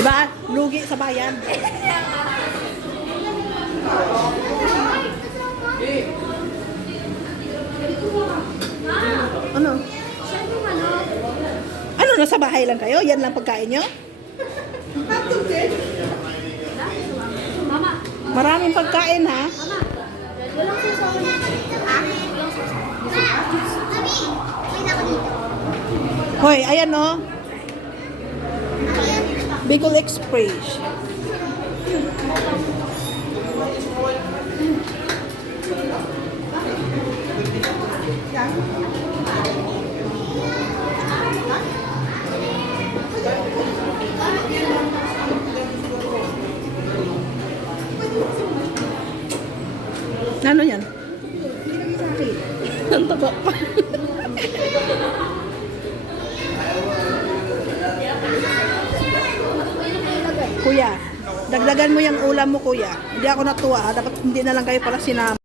Di ba? Lugi sa bayan. Ano? Ano, nasa bahay lang kayo? Yan lang pagkain nyo? Maraming pagkain, ha? Hoy, ayan, no? Bicol Express. Ano yan? Ang taba pa. Kuya, dagdagan mo yung ulam mo, kuya. Hindi ako natuwa, ha? Dapat hindi na lang kayo pala sinama.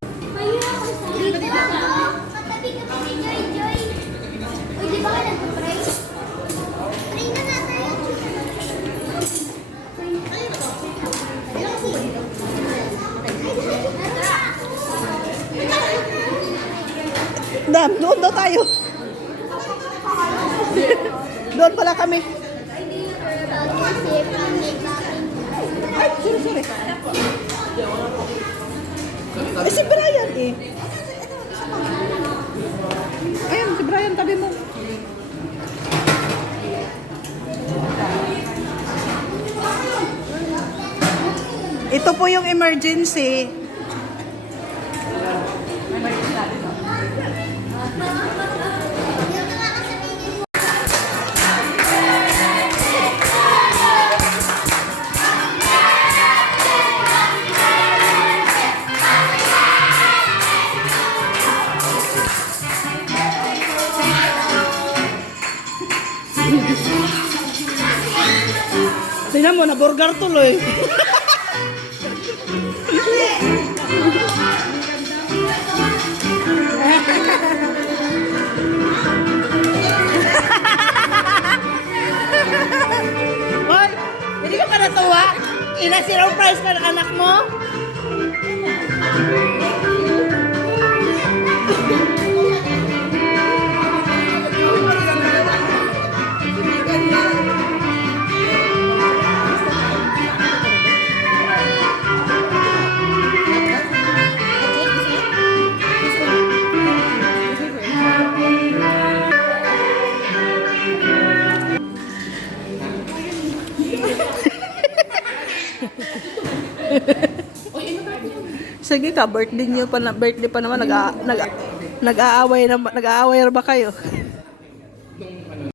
Dam, doon daw tayo. Doon pala kami. Ay, sorry. Eh, si Brian eh. Ayun, si Brian, tabi mo. Ito po yung emergency. Tingnan mo, na burger tuloy. Hoy, hindi ka pa natuwa? Ina-surprise ka ng anak mo? Sige ka, birthday pa naman, nag-aaway na ba kayo?